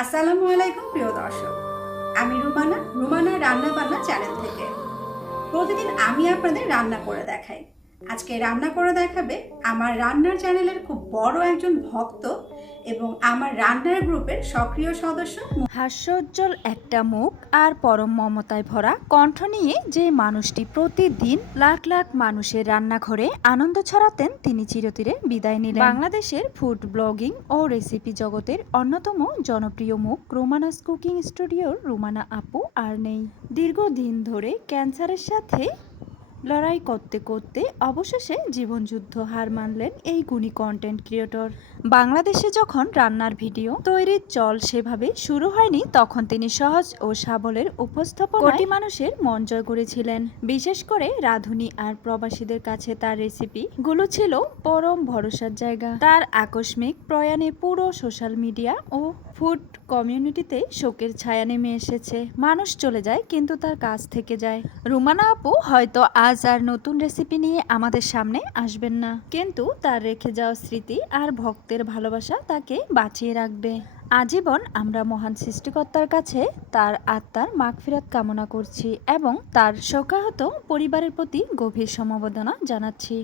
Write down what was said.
আসসালামু আলাইকুম প্রিয় দর্শক। আমি রুমানা রান্না বান্না চ্যানেল থেকে। প্রতিদিন আমি আপনাদের রান্না করে দেখাই। আজকে রান্না করে দেখাবে আমার রান্নার চ্যানেলের খুব বড় একজন ভক্ত এবং আমার রান্নার গ্রুপের সক্রিয় সদস্য। হাস্যোজ্জ্বল একটা মুখ আর পরম মমতায় ভরা কণ্ঠ নিয়ে যে মানুষটি প্রতিদিন লাখ লাখ মানুষের রান্নাঘরে আনন্দ ছড়াতেন, তিনি চিরতরে বিদায় নিলেন। বাংলাদেশের ফুড ব্লগিং ও রেসিপি জগতের অন্যতম জনপ্রিয় মুখ রুমানাস কুকিং স্টুডিওর রুমানা আপু আর নেই। দীর্ঘদিন ধরে ক্যান্সারের সাথে লড়াই করতে করতে অবশেষে জীবনযুদ্ধ হার মানলেন এই গুণী কন্টেন্ট ক্রিয়েটর। বাংলাদেশে যখন রান্নার ভিডিও তৈরির চল সেভাবে শুরু হয়নি, তখন তিনি সহজ ও সাবলের উপস্থাপনায় কোটি মানুষের মন জয় করেছিলেন। বিশেষ করে রাঁধুনি আর প্রবাসীদের কাছে তার রেসিপি গুলো ছিল পরম ভরসার জায়গা। তার আকস্মিক প্রয়াণে পুরো সোশ্যাল মিডিয়া ও ফুড কমিউনিটিতে শোকের ছায়া নেমে এসেছে। মানুষ চলে যায় কিন্তু তার কাজ থেকে যায়। রুমানা আপু হয়তো আজ আর নতুন রেসিপি নিয়ে আমাদের সামনে আসবেন না, কিন্তু তার রেখে যাওয়া স্মৃতি আর ভক্তের ভালোবাসা তাকে বাঁচিয়ে রাখবে আজীবন। আমরা মহান সৃষ্টিকর্তার কাছে তার আত্মার মাগফিরাত কামনা করছি এবং তার শোকাহত পরিবারের প্রতি গভীর সমবেদনা জানাচ্ছি।